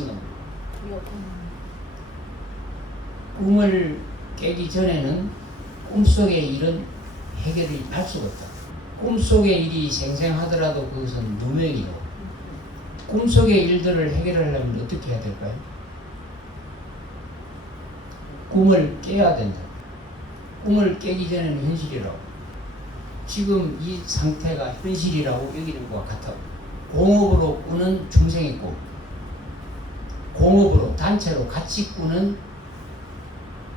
깨신 겁니다. 꿈을 깨기 전에는 꿈속의 일은 해결이 할 수가 없다. 꿈속의 일이 생생하더라도 그것은 무명이고 꿈속의 일들을 해결하려면 어떻게 해야 될까요? 꿈을 깨야 된다. 꿈을 깨기 전에는 현실이라고. 지금 이 상태가 현실이라고 여기는 것과 같아. 공업으로 꾸는 중생의 꿈, 공업으로 단체로 같이 꾸는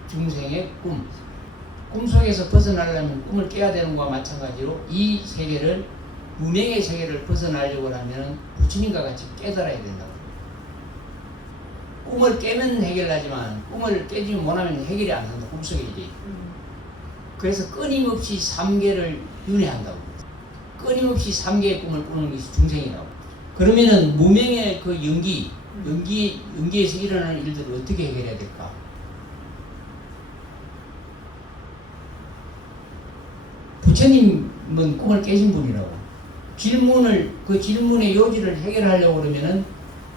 중생의 꿈. 꿈속에서 벗어나려면 꿈을 깨야 되는 것과 마찬가지로 이 세계를, 무명의 세계를 벗어나려고 하면 부처님과 같이 깨달아야 된다고. 꿈을 깨면 해결하지만 꿈을 깨지 못하면 해결이 안 된다. 꿈속의 일이. 그래서 끊임없이 3계를 윤회한다고. 끊임없이 3계의 꿈을 꾸는 것이 중생이라고. 그러면은 무명의 그 연기에서 일어나는 일들을 어떻게 해결해야 될까? 부처님은 꿈을 깨신 분이라고. 그 질문의 요지를 해결하려고 그러면은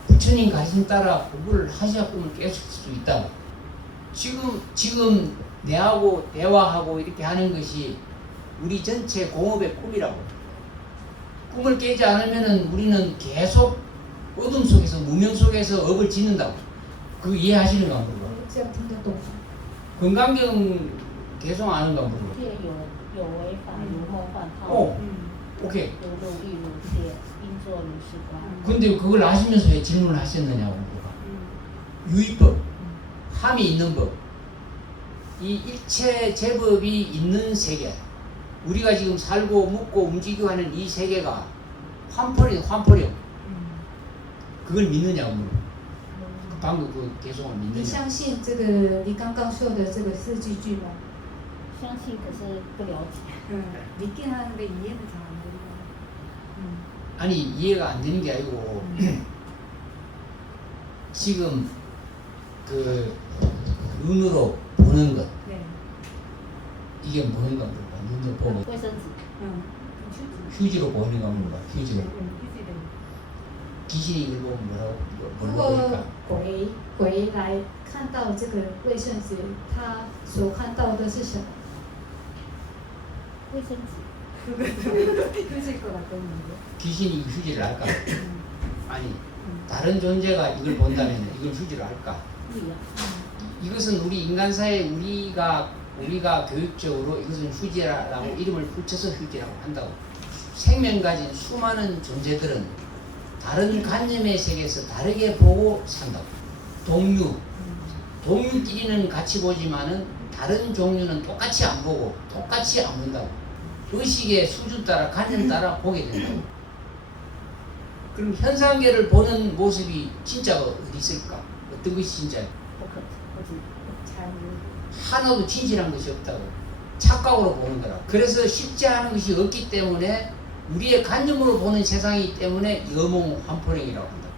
부처님 가르침 따라 공부를 하셔야 꿈을 깰 수 있다고. 지금 내하고 대화하고 이렇게 하는 것이 우리 전체 공업의 꿈이라고. 꿈을 깨지 않으면은 우리는 계속 어둠 속에서, 무명 속에서 업을 짓는다고. 그거 이해하시는가 물어봐. 건강경 개송 아는가 물어봐. 오케이. 근데 그걸 아시면서 왜 질문을 하셨느냐고 물어봐. 유의법, 함이 있는 법. 이 일체 제법이 있는 세계. 우리가 지금 살고 묵고 움직이고 하는 이 세계가 환포령. 그걸 믿느냐고 물어봐. 방금 그 개송을 믿느냐. 你相信这个你刚刚说的这个四句句吗？相信可是不了解。 믿긴 하는데 이해는 잘 안 되고. 아니 이해가 안 되는 게 아니고 지금 그 눈으로 보는 것. 네. 이게 뭔가 물어봐. 눈으로 보면 卫生纸， 휴지로 보이는가 물어봐. 휴지로. 휴지를. 귀신이 이걸 보면 뭐라고 如 뭘로 果 보일까? 鬼来看到这个卫生纸，他所看到的是什么？卫生纸， 휴지일 것 같았는데. 귀신이 휴지를 알까? 아니 다른 존재가 이걸 본다면 이걸 휴지를 알까? 不一样。 이것은 우리 인간사에 우리가 교육적으로 이것은 휴지라고 이름을 붙여서 휴지라고 한다고. 생명 가진 수많은 존재들은 다른 관념의 세계에서 다르게 보고 산다고. 동류끼리는 같이 보지만은 다른 종류는 똑같이 안 보고 똑같이 안 본다고. 의식의 수준 따라 관념 따라 보게 된다고. 그럼 현상계를 보는 모습이 진짜가 어디 있을까? 어떤 것이 진짜야? 不可，我只参与。 하나도 진실한 것이 없다고. 착각으로 보는 거라. 그래서 쉽지 않은 것이 없기 때문에 우리의 관념으로 보는 세상이기 때문에 여몽환포령이라고 한다.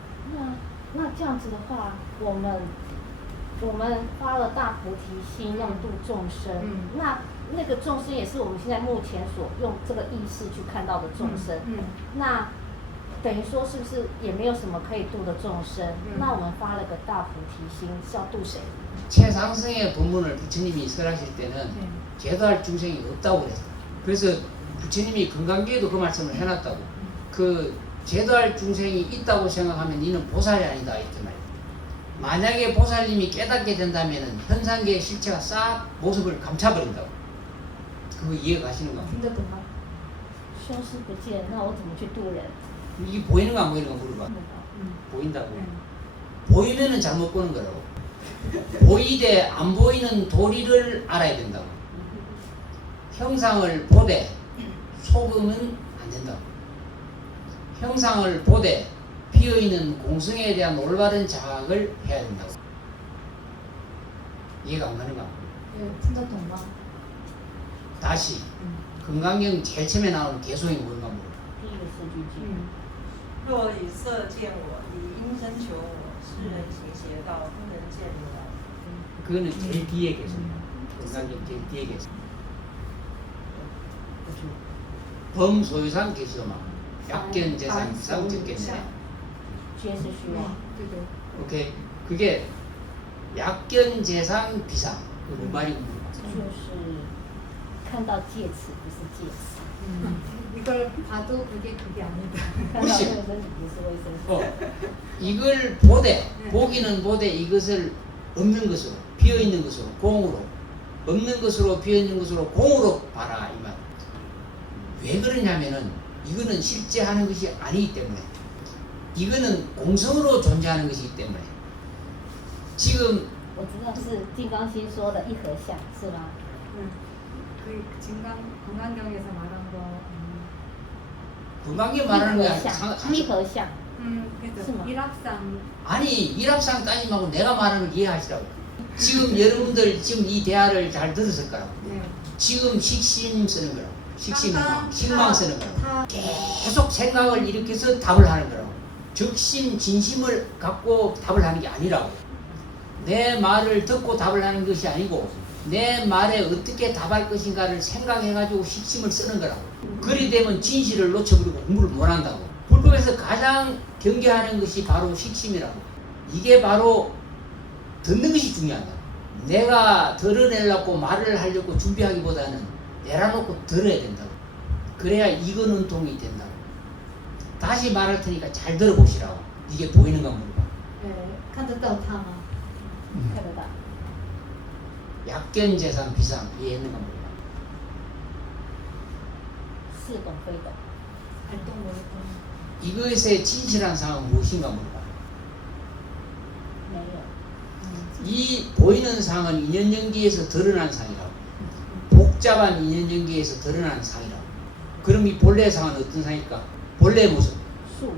那这样子的话，我们发了大菩提心，要度众生。那个众生也是我们现在目前所用这个意识去看到的众生。那等于说是不是也没有什么可以度的众生？那我们发了个大菩提心，是要度谁？ 최상승의 본문을 부처님이 설하실 때는 제도할 중생이 없다고 그랬어요. 그래서 부처님이 건강기에도 그 말씀을 해놨다고. 그 제도할 중생이 있다고 생각하면 이는 보살이 아니다 이렇게 말이에요. 만약에 보살님이 깨닫게 된다면 현상계의 실체가 싹 모습을 감춰버린다고. 그거 이해 가시는가? 听得懂吗？修视不见，那我怎么去度人？ 이게 보이는가 안 보이는가 물어봐. 보인다고. 보이면은 잘못 보는 거라고. 보이되 안 보이는 도리를 알아야 된다고. 형상을 보되 속으면 안 된다고. 형상을 보되 비어있는 공성에 대한 올바른 자각을 해야 된다고. 이해가 안 가는가? 听得懂吗？ 다시 건강경 제일 처음에 나오는 개송이 뭔가 물어봐. 第一个四句句。若以色见我，以音声求我，世人行邪道，不能见如来。 그거는 제일 뒤에 개송이야. 건강경 제일 뒤에 개송. 범소유상 개수마. 약견 재상 이상 적겠네. 觉是虚妄。对对。 오케이. 그게 약견재상 비상. 그 말이 就是看到戒尺不是戒尺， 이걸 봐도 그게 아니다. 看到卫生纸不是卫生纸。 이걸 보되 보기는 보되 이것을 없는 것으로 비어 있는 것으로 공으로 없는 것으로 비어 있는 것으로 공으로 봐라 이 말. 왜 그러냐면은 이거는 실제 하는 것이 아니기 때문에 이거는 공성으로 존재하는 것이기 때문에 지금 我知道是金刚心说的一合相，是吗？ 그 건강경에서 말한 거. 건강에 말하는 거야. 一合相， 그래서 스마. 일합상. 아니 일합상 따지마고 내가 말하는 걸 이해하시라고. 지금 여러분들 지금 이 대화를 잘 들었을 거라고. 네. 지금 식심 쓰는 거라고. 식심망, 깜깜. 식망 쓰는 거라고. 다 계속 생각을 일으켜서 답을 하는 거라고. 적심, 진심을 갖고 답을 하는 게 아니라고. 내 말을 듣고 답을 하는 것이 아니고 내 말에 어떻게 답할 것인가를 생각해가지고 식심을 쓰는 거라고. 그리 되면 진실을 놓쳐버리고 공부를 못한다고. 불법에서 가장 경계하는 것이 바로 식심이라고. 이게 바로 듣는 것이 중요하다. 내가 드러내려고 말을 하려고 준비하기보다는 내려놓고 들어야 된다고. 그래야 이건운동이 된다고. 다시 말할 테니까 잘 들어보시라고. 이게 보이는가 물어봐. 看得到他吗?看得到。 약견재상 비상 이해했는가 물어봐. 似懂非懂。 이것의 진실한 상황은 무엇인가 물어봐. 没有。 이 보이는 상은 인연연기에서 드러난 상이라고. 복잡한 인연연기에서 드러난 상이라고. 그럼 이 본래 상은 어떤 상일까? 본래의 모습. 树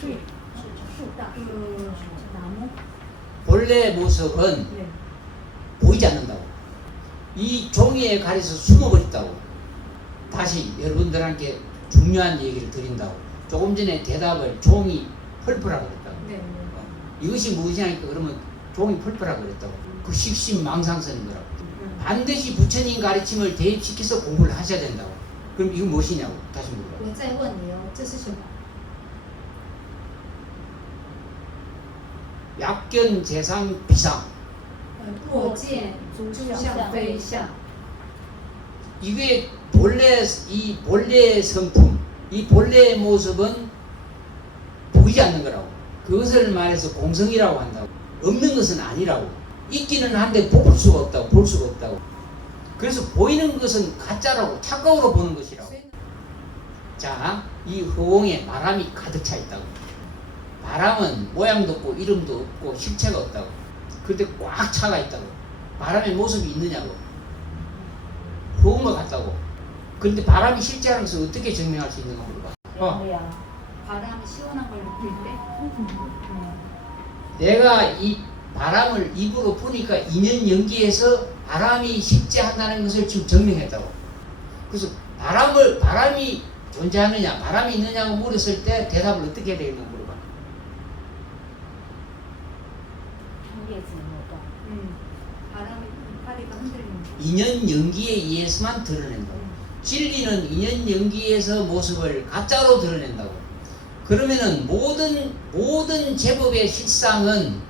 수. 大 나무. 본래의 모습은 네. 보이지 않는다고. 이 종이에 가려서 숨어버렸다고. 다시 여러분들한테 중요한 얘기를 드린다고. 조금 전에 대답을 종이 펄펄하고 그랬다고. 네. 이것이 무엇이냐니까 그러면 종이 펄펄하고 그랬다고. 그 식심망상 쓰는 거라고. 반드시 부처님 가르침을 대입시켜서 공부를 하셔야 된다고. 그럼 이거 무엇이냐고 다시 물어봐. 我再问你哦，这是什么？ 약견 재상 비상. 过见诸相非相。 이게 이 본래의 성품, 이 본래의 모습은 보이지 않는 거라고. 그것을 말해서 공성이라고 한다고. 없는 것은 아니라고. 있기는 한데 볼 수가 없다고. 볼 수가 없다고. 그래서 보이는 것은 가짜라고. 착각으로 보는 것이라고. 자, 이 허공에 바람이 가득 차 있다고. 바람은 모양도 없고 이름도 없고 실체가 없다고. 그런데 꽉 차가 있다고. 바람의 모습이 있느냐고. 허공과 같다고. 그런데 바람이 실제라는 것을 어떻게 증명할 수 있는가 물어봐. 凉凉。 바람이 시원한 걸 느낄 때. 내가 이 바람을 입으로 부니까 인연 연기에서 바람이 실제한다는 것을 지금 증명했다고. 그래서 바람이 존재하느냐, 바람이 있느냐고 물었을 때 대답을 어떻게 해야 되겠나 물어봐. 叶子有没有动？ 바람이 파리가 흔들리는 거. 인연 연기에 의해서만 드러낸다고. 진리는 인연 연기에서 모습을 가짜로 드러낸다고. 그러면은 모든 제법의 실상은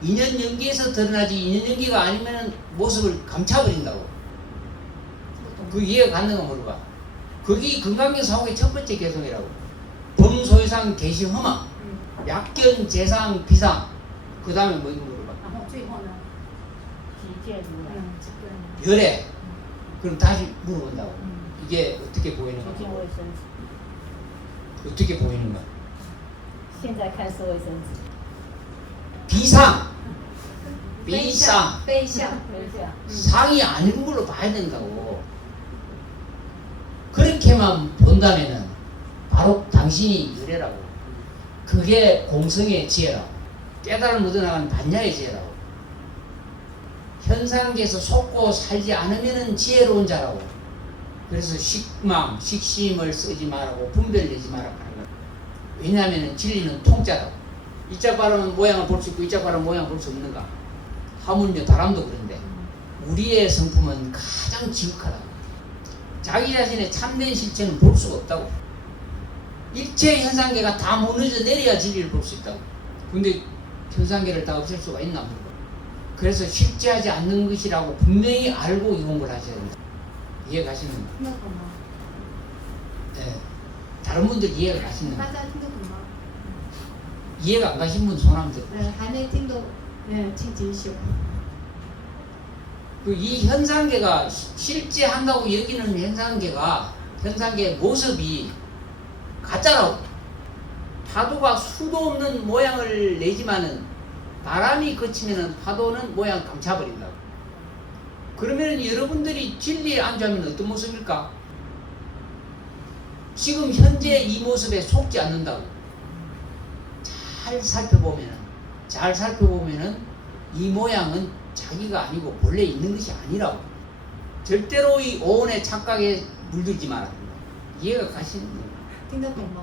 인연 연기에서 드러나지 인연 연기가 아니면은 모습을 감춰버린다고. 그 이해가 갔는가 물어봐. 그게 건강경 사옥의 첫 번째 개성이라고. 범소유상 개시허망, 약견 재상 비상. 그 다음에 뭐 이거 물어봐. 然后最后呢？急见如来。 열애. 그럼 다시 물어본다고. 이게 어떻게 보이는가? 急见卫生纸。 어떻게 보이는가? 现在看是卫生纸。 비상. 비상. 非相。非相。 상이 아닌 걸로 봐야 된다고. 그렇게만 본다면은 바로 당신이 열애라고. 그게 공성의 지혜라고. 깨달음 묻어나간 반야의 지혜라고. 현상계에서 속고 살지 않으면은 지혜로운 자라고. 그래서 식심을 쓰지 말라고 분별내지 말라고 하는 거야. 왜냐하면 진리는 통짜라고. 이짝 바라면 모양을 볼 수 있고 이짝 바라면 모양을 볼 수 없는가. 하물며 다람도 그런데 우리의 성품은 가장 지극하다고. 자기 자신의 참된 실체는 볼 수가 없다고. 일체 현상계가 다 무너져 내려야 진리를 볼 수 있다고. 근데 현상계를 다 없앨 수가 있나 물어봐. 그래서 실제하지 않는 것이라고 분명히 알고 이 공부를 하셔야 된다. 이해 가시는 거? 听得懂吗？ 예. 다른 분들 이해가 가시는 거? 大家听得懂吗？ 이해가 안 가신 분 손 한번 들어. 还没听懂，请举手。 이 현상계가 실제 한다고 여기는 현상계의 모습이 가짜라고. 파도가 수도 없는 모양을 내지만은 바람이 그치면은 파도는 모양 감춰버린다고. 그러면 여러분들이 진리에 안주하면 어떤 모습일까? 지금 현재 이 모습에 속지 않는다고. 잘 살펴보면은 이 모양은 자기가 아니고 본래 있는 것이 아니라고. 절대로 이 오온의 착각에 물들지 말아야 된다. 이해가 가시는 거예요? 听得懂吗？